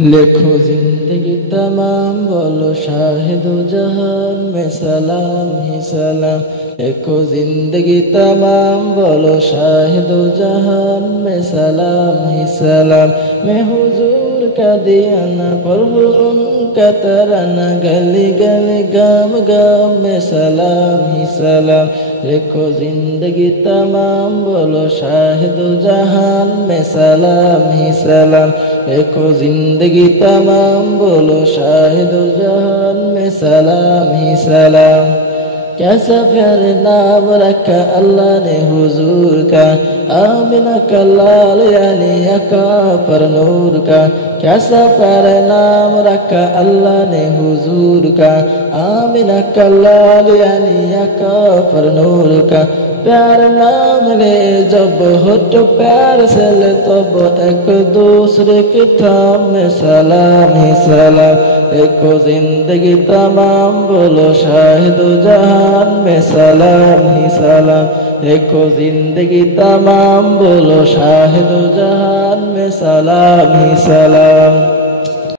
लिखो जिंदगी तमाम बोलो शाहिदो जहान में सलाम ही सलाम। लिखो जिंदगी तमाम बोलो शाहिदो जहान में सलाम ही सलाम। मैं हुजूर का दियाना पढ़ूं उनका तराना गली गली गाम गाम में सलाम ही सलाम। लिखो जिंदगी तमाम बोलो शाहिदो जहान में सलाम ही सलाम। लिखो जिंदगी तमाम बोलो शाहिदो जहान में सलाम ही सलाम। कैसा प्यारे नाम रखा अल्लाह ने हुजूर का, आमिना का लाल यानी आका पर नूर का। कैसा प्यारे नाम रखा अल्लाह ने हुजूर का, आमिना का लाल यानी आका पर नूर का। प्यार नाम ले जब होठ प्यार से ले तब एक दूसरे के थाम में सलाम ही सलाम। लिखो जिंदगी तमाम बोलो शाहिदो जहान में सलाम ही सलाम। लिखो जिंदगी तमाम बोलो शाहिदो जहान में सलाम ही सलाम।